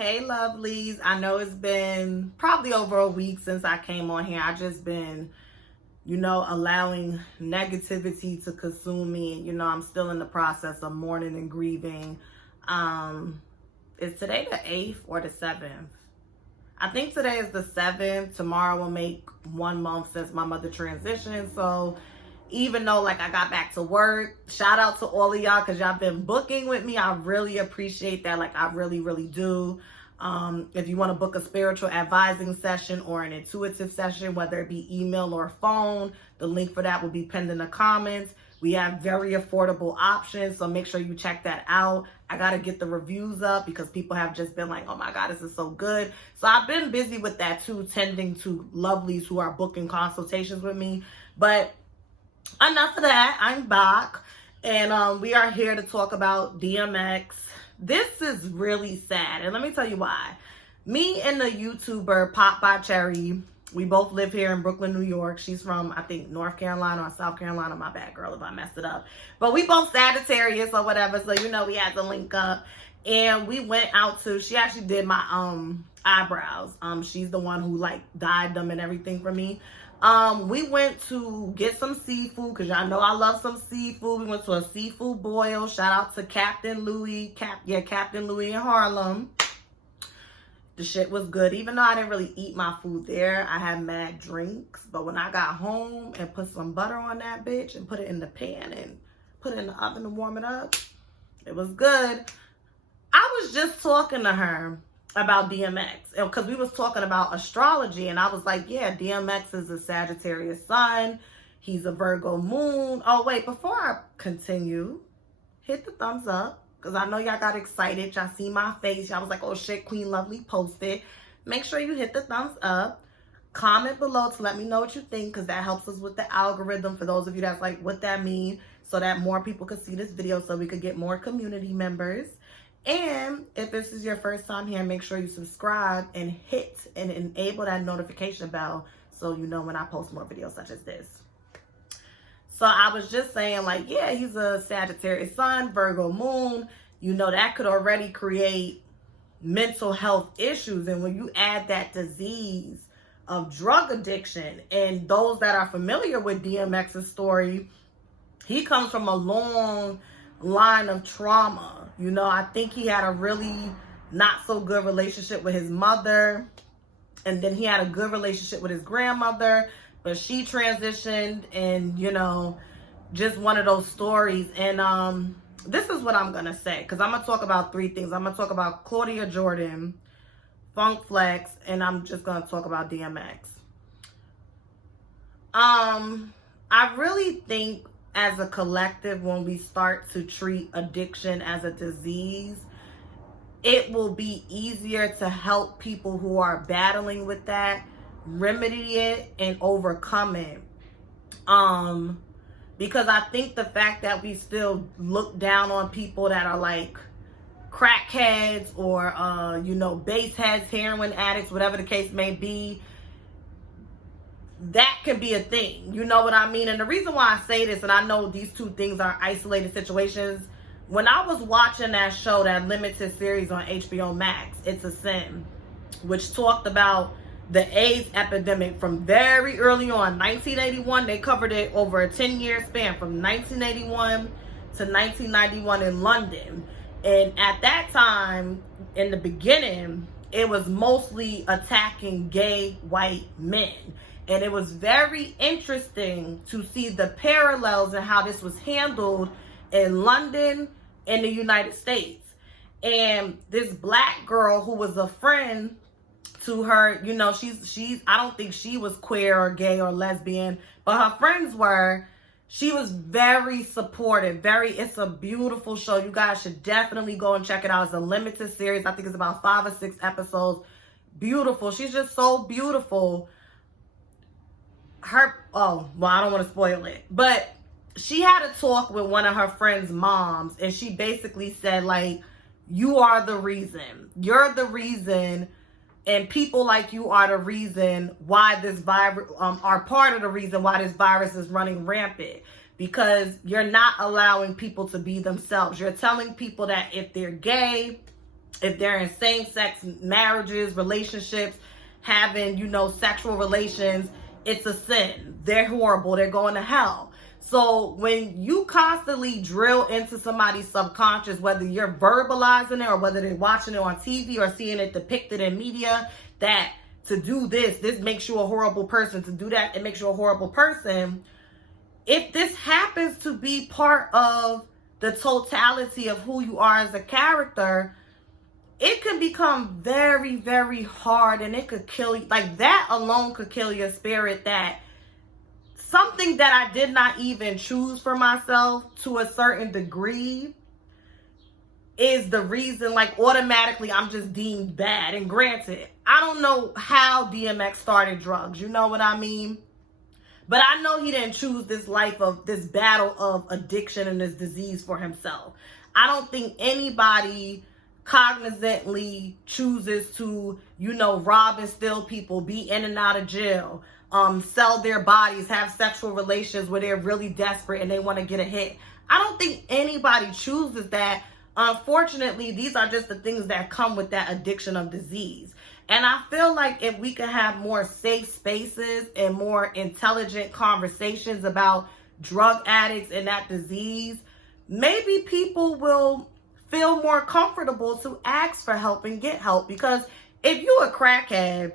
Hey lovelies, I know it's been probably over a week since I came on here. I just been, allowing negativity to consume me. I'm still in the process of mourning and grieving. Is today the 8th or the 7th? I think today is the 7th. Tomorrow will make 1 month since my mother transitioned. So even though I got back to work, shout out to all of y'all because y'all been booking with me. I really appreciate that. I really, really do. If you want to book a spiritual advising session or an intuitive session, whether it be email or phone, the link for that will be pinned in the comments. We have very affordable options, so make sure you check that out. I got to get the reviews up because people have just been like, oh my God, this is so good. So I've been busy with that too, tending to lovelies who are booking consultations with me. But enough of that. I'm back, and we are here to talk about DMX. This is really sad, and let me tell you why. Me and the YouTuber Pop by Cherry, we both live here in Brooklyn, New York. She's from, I think, North Carolina or South Carolina. My bad, girl, if I messed it up. But we both Sagittarius or whatever, so we had to link up. And we went out to, she actually did my eyebrows. She's the one who dyed them and everything for me. We went to get some seafood because y'all know I love some seafood. We went to a seafood boil. Shout out to Captain Louis. Captain Louis in Harlem. The shit was good. Even though I didn't really eat my food there, I had mad drinks. But when I got home and put some butter on that bitch and put it in the pan and put it in the oven to warm it up, it was good. I was just talking to her about DMX because we was talking about astrology, and I was like, yeah, DMX is a Sagittarius sun, he's a Virgo moon. Oh wait, before I continue, hit the thumbs up because I know y'all got excited. Y'all see my face, y'all was like, oh shit, Queen Lovely posted. Make sure you hit the thumbs up, comment below to let me know what you think because that helps us with the algorithm, for those of you that's like, what that mean, so that more people could see this video so we could get more community members. And if this is your first time here, make sure you subscribe and hit and enable that notification bell so you know when I post more videos such as this. So I was just saying, yeah, he's a Sagittarius sun, Virgo moon. That could already create mental health issues. And when you add that disease of drug addiction, and those that are familiar with DMX's story, he comes from a long line of trauma. I think he had a really not so good relationship with his mother, and then he had a good relationship with his grandmother, but she transitioned, and just one of those stories. And this is what I'm gonna say, because I'm gonna talk about 3 things. I'm gonna talk about Claudia Jordan, Funk Flex, and I'm just gonna talk about DMX. I really think as a collective, when we start to treat addiction as a disease, it will be easier to help people who are battling with that remedy it and overcome it. Because I think the fact that we still look down on people that are like crackheads or base heads, heroin addicts, whatever the case may be, that can be a thing. You know what I mean? And the reason why I say this, and I know these 2 things are isolated situations, when I was watching that show, that limited series on HBO Max, It's a Sin, which talked about the AIDS epidemic from very early on, 1981. They covered it over a 10-year span from 1981 to 1991 in London. And at that time, in the beginning, it was mostly attacking gay white men. And it was very interesting to see the parallels and how this was handled in London and the United States. And this black girl who was a friend to her, she's I don't think she was queer or gay or lesbian, but her friends were. She was very supportive. It's a beautiful show. You guys should definitely go and check it out. It's a limited series. I think it's about 5 or 6 episodes. Beautiful. She's just so beautiful. I don't want to spoil it, but she had a talk with one of her friend's moms, and she basically said, you are the reason. You're the reason, and people like you are the reason why this virus, are part of the reason why this virus is running rampant, because you're not allowing people to be themselves. You're telling people that if they're gay, if they're in same-sex marriages, relationships, having, you know, sexual relations, it's a sin. They're horrible. They're going to hell. So when you constantly drill into somebody's subconscious, whether you're verbalizing it or whether they're watching it on TV or seeing it depicted in media, that to do this makes you a horrible person. To do that, it makes you a horrible person. If this happens to be part of the totality of who you are as a character, it can become very, very hard, and it could kill you. Like, that alone could kill your spirit. That something that I did not even choose for myself to a certain degree is the reason, like, automatically I'm just deemed bad. And granted, I don't know how DMX started drugs, you know what I mean? But I know he didn't choose this life of this battle of addiction and this disease for himself. I don't think anybody cognizantly chooses to, you know, rob and steal people, be in and out of jail, sell their bodies, have sexual relations where they're really desperate and they want to get a hit. I don't think anybody chooses that. Unfortunately, these are just the things that come with that addiction of disease. And I feel like if we could have more safe spaces and more intelligent conversations about drug addicts and that disease, maybe people will feel more comfortable to ask for help and get help. Because if you a crackhead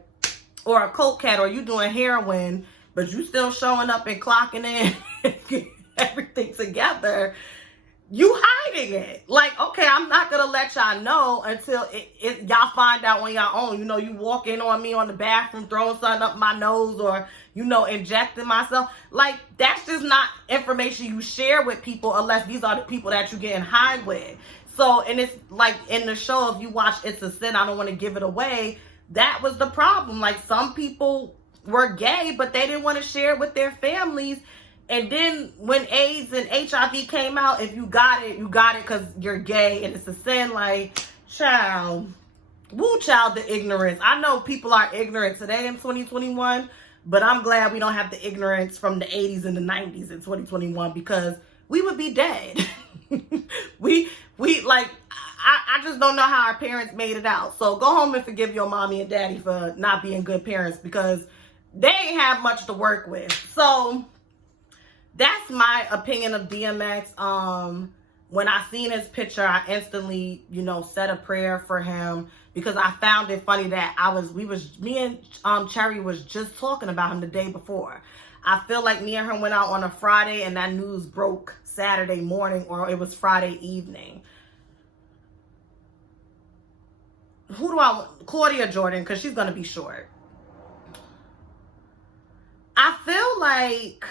or a cokehead or you doing heroin, but you still showing up and clocking in and everything together, you hiding it. Like, okay, I'm not gonna let y'all know until y'all find out on your own. You know, you walk in on me on the bathroom, throwing something up my nose, or, you know, injecting myself. Like, that's just not information you share with people unless these are the people that you're getting high with. So, and it's like in the show, if you watch It's a Sin, I don't want to give it away, that was the problem. Like, some people were gay, but they didn't want to share it with their families. And then when AIDS and HIV came out, if you got it because you're gay and it's a sin. Like, child, woo child, the ignorance. I know people are ignorant today in 2021, but I'm glad we don't have the ignorance from the 80s and the 90s in 2021, because we would be dead. I just don't know how our parents made it out. So go home and forgive your mommy and daddy for not being good parents, because they ain't have much to work with. So that's my opinion of DMX. When I seen his picture, I instantly, you know, said a prayer for him, because I found it funny that me and Cherry was just talking about him the day before. I feel like me and her went out on a Friday and that news broke Saturday morning, or it was Friday evening. Who do I want? Claudia Jordan, because she's going to be short. I feel like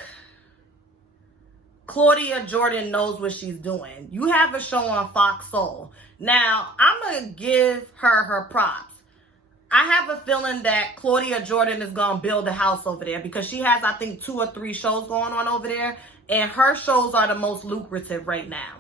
Claudia Jordan knows what she's doing. You have a show on Fox Soul. Now, I'm going to give her props. I have a feeling that Claudia Jordan is going to build a house over there, because she has, I think, 2 or 3 shows going on over there. And her shows are the most lucrative right now.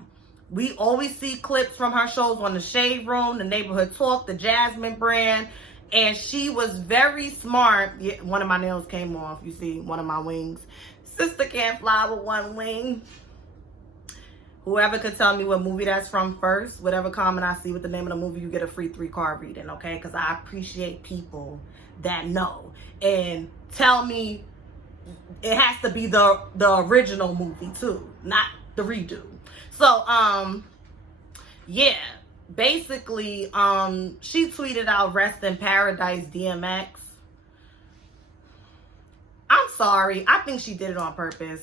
We always see clips from her shows on the Shade Room, the Neighborhood Talk, the Jasmine brand. And she was very smart. Yeah, one of my nails came off. You see one of my wings. Sister can't fly with one wing. Whoever could tell me what movie that's from first, whatever comment I see with the name of the movie, you get a free 3-card reading, okay? Because I appreciate people that know. And tell me it has to be the original movie too, not the redo. So, yeah. Basically, she tweeted out, "Rest in paradise, DMX." I'm sorry. I think she did it on purpose.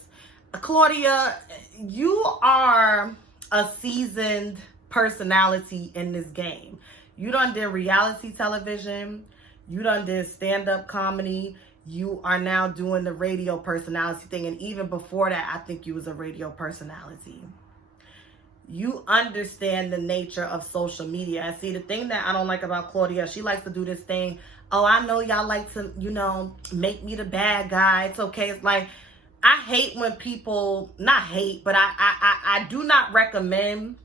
Claudia, you are a seasoned personality in this game. You done did reality television. You done did stand-up comedy. You are now doing the radio personality thing. And even before that, I think you was a radio personality. You understand the nature of social media. And see, the thing that I don't like about Claudia, she likes to do this thing. Oh, I know y'all like to, you know, make me the bad guy. It's okay. It's like, I hate when people, not hate, but I do not recommend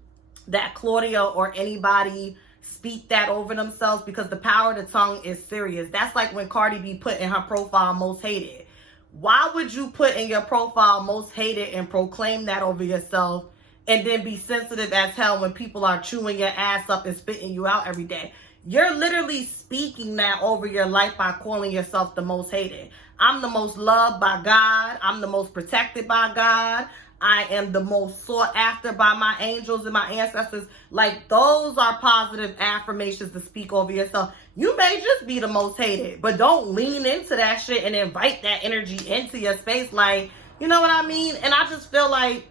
that Claudia or anybody speak that over themselves, because the power of the tongue is serious. That's like when Cardi B put in her profile most hated. Why would you put in your profile most hated and proclaim that over yourself and then be sensitive as hell when people are chewing your ass up and spitting you out every day. You're literally speaking that over your life by calling yourself the most hated. I'm the most loved by God. I'm the most protected by God. I am the most sought after by my angels and my ancestors. Like, those are positive affirmations to speak over yourself. You may just be the most hated, but don't lean into that shit and invite that energy into your space. Like, you know what I mean? And I just feel like,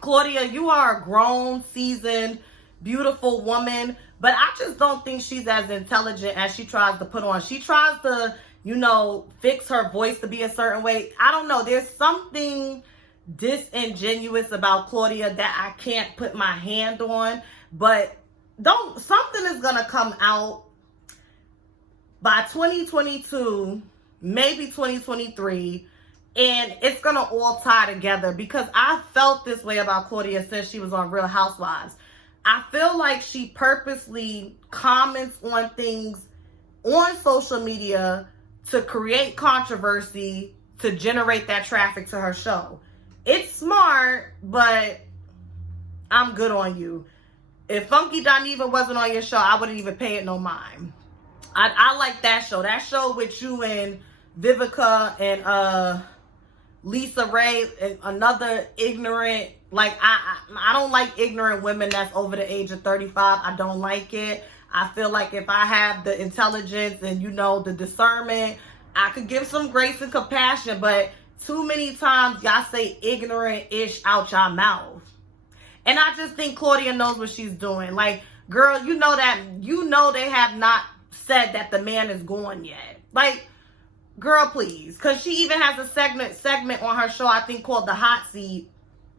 Claudia, you are a grown, seasoned, beautiful woman, but I just don't think she's as intelligent as she tries to put on. She tries to, you know, fix her voice to be a certain way. I don't know. There's something disingenuous about Claudia that I can't put my hand on, but something is gonna come out by 2022, maybe 2023, and it's gonna all tie together, because I felt this way about Claudia since she was on Real Housewives. I feel like she purposely comments on things on social media to create controversy, to generate that traffic to her show. It's smart, but I'm good on you. If Funky Dineva wasn't on your show, I wouldn't even pay it no mind. I like that show. That show with you and Vivica and Lisa Ray, and another ignorant, like, I don't like ignorant women that's over the age of 35. I don't like it. I feel like if I have the intelligence and, you know, the discernment, I could give some grace and compassion, but too many times y'all say ignorant-ish out y'all mouth. And I just think Claudia knows what she's doing. Like, girl, you know they have not said that the man is gone yet. Like, girl, please. Because she even has a segment on her show, I think, called The Hot Seat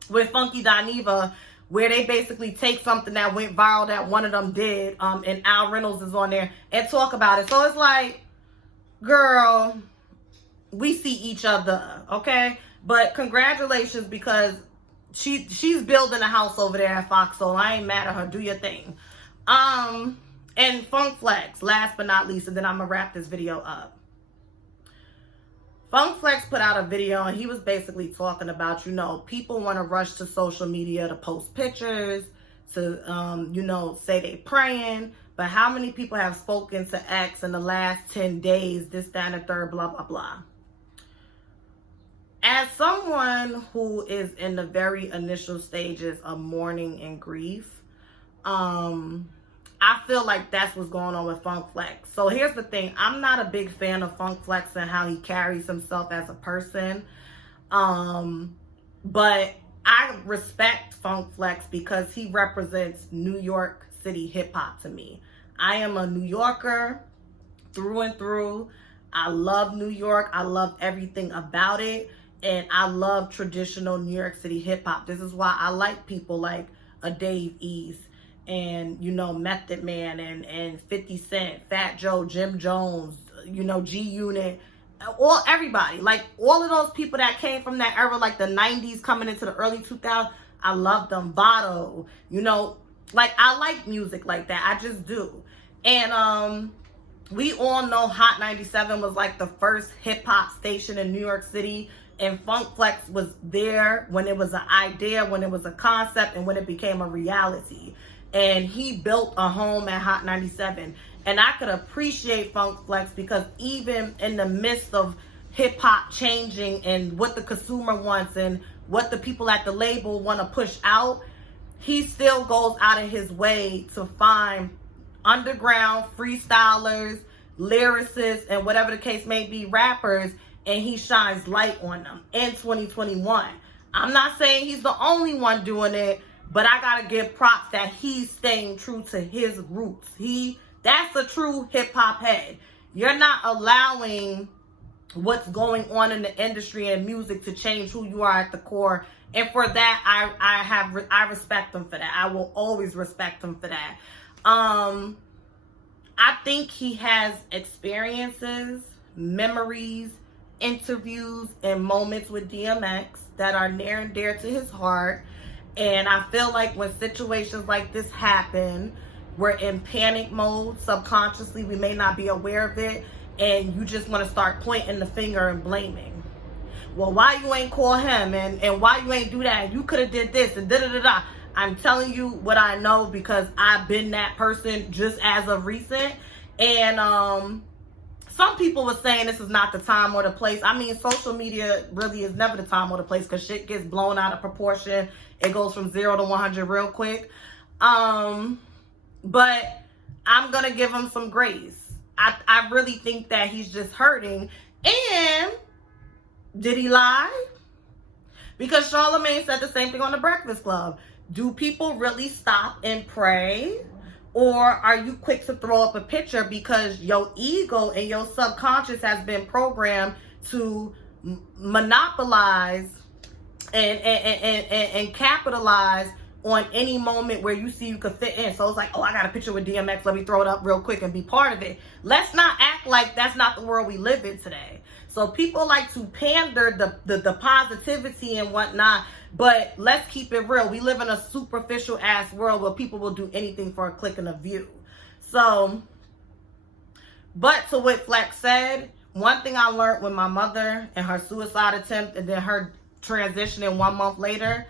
with Funky Dineva, where they basically take something that went viral that one of them did, and Al Reynolds is on there, and talk about it. So it's like, girl, we see each other, okay? But congratulations, because she's building a house over there at Fox, so I ain't mad at her. Do your thing. And Funk Flex, last but not least, and then I'm gonna wrap this video up. Funk Flex put out a video, and he was basically talking about, you know, people want to rush to social media to post pictures, to, you know, say they praying, but how many people have spoken to X in the last 10 days, this, that, and the third, blah, blah, blah. As someone who is in the very initial stages of mourning and grief, I feel like that's what's going on with Funk Flex. So here's the thing. I'm not a big fan of Funk Flex and how he carries himself as a person. But I respect Funk Flex because he represents New York City hip-hop to me. I am a New Yorker through and through. I love New York. I love everything about it. And I love traditional New York City hip-hop. This is why I like people like a Dave East and, you know, Method Man and 50 Cent, Fat Joe, Jim Jones, you know, G-Unit, everybody. Like, all of those people that came from that era, like the 90s coming into the early 2000s, I love them. Votto, you know, like, I like music like that. I just do. And we all know Hot 97 was like the first hip-hop station in New York City. And Funk Flex was there when it was an idea, when it was a concept, and when it became a reality. And he built a home at Hot 97. And I could appreciate Funk Flex because even in the midst of hip-hop changing and what the consumer wants and what the people at the label want to push out, he still goes out of his way to find underground freestylers, lyricists, and whatever the case may be, rappers, and he shines light on them in 2021. I'm not saying he's the only one doing it, but I gotta give props that he's staying true to his roots. That's a true hip-hop head. You're not allowing what's going on in the industry and music to change who you are at the core. And for that, I respect him for that. I will always respect him for that. I think he has experiences, memories, interviews, and moments with DMX that are near and dear to his heart. And I feel like when situations like this happen, we're in panic mode. Subconsciously, we may not be aware of it, and you just want to start pointing the finger and blaming. Well, why you ain't call him, and why you ain't do that? You could have did this, and da-da-da-da. I'm telling you what I know because I've been that person just as of recent. And some people were saying this is not the time or the place. I mean, social media really is never the time or the place because shit gets blown out of proportion. It goes from 0 to 100 real quick. But I'm going to give him some grace. I really think that he's just hurting. And did he lie? Because Charlamagne said the same thing on the Breakfast Club. Do people really stop and pray? Or are you quick to throw up a picture because your ego and your subconscious has been programmed to monopolize and capitalize on any moment where you see you could fit in? So it's like, oh, I got a picture with DMX. Let me throw it up real quick and be part of it. Let's not act like that's not the world we live in today. So people like to pander the positivity and whatnot, but let's keep it real. We live in a superficial ass world where people will do anything for a click and a view. So, but to what Flex said, one thing I learned with my mother and her suicide attempt and then her transitioning 1 month later,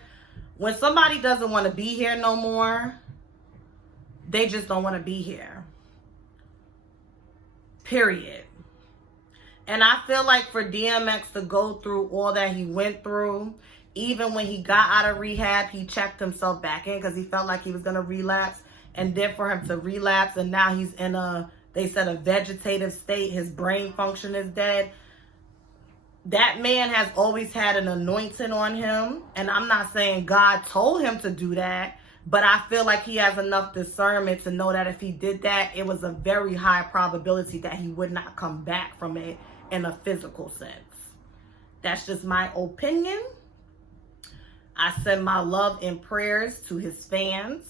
when somebody doesn't want to be here no more, they just don't want to be here. Period. And I feel like for DMX to go through all that he went through, even when he got out of rehab, he checked himself back in because he felt like he was going to relapse. And then for him to relapse, and now he's in they said a vegetative state, his brain function is dead. That man has always had an anointing on him. And I'm not saying God told him to do that, but I feel like he has enough discernment to know that if he did that, it was a very high probability that he would not come back from it in a physical sense. That's just my opinion. I send my love and prayers to his fans,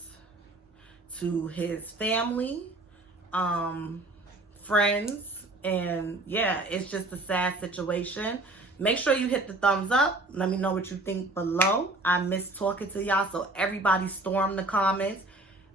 to his family, friends, and yeah, it's just a sad situation. Make sure you hit the thumbs up. Let me know what you think below. I miss talking to y'all, so everybody storm the comments.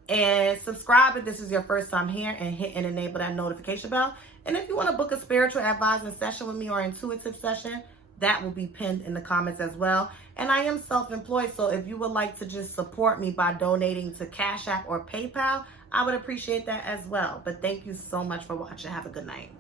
And subscribe if this is your first time here, and hit and enable that notification bell. And if you want to book a spiritual advising session with me or intuitive session, that will be pinned in the comments as well. And I am self-employed, so if you would like to just support me by donating to Cash App or PayPal, I would appreciate that as well. But thank you so much for watching. Have a good night.